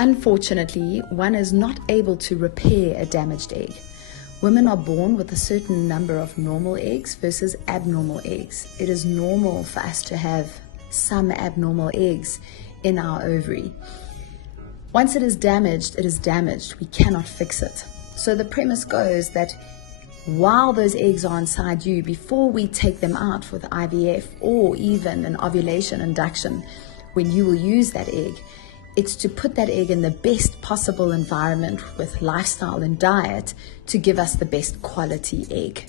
Unfortunately, one is not able to repair a damaged egg. Women are born with a certain number of normal eggs versus abnormal eggs. It is normal for us to have some abnormal eggs in our ovary. Once it is damaged, it is damaged. We cannot fix it. So the premise goes that while those eggs are inside you, before we take them out with IVF or even an ovulation induction, when you will use that egg, it's to put that egg in the best possible environment with lifestyle and diet to give us the best quality egg.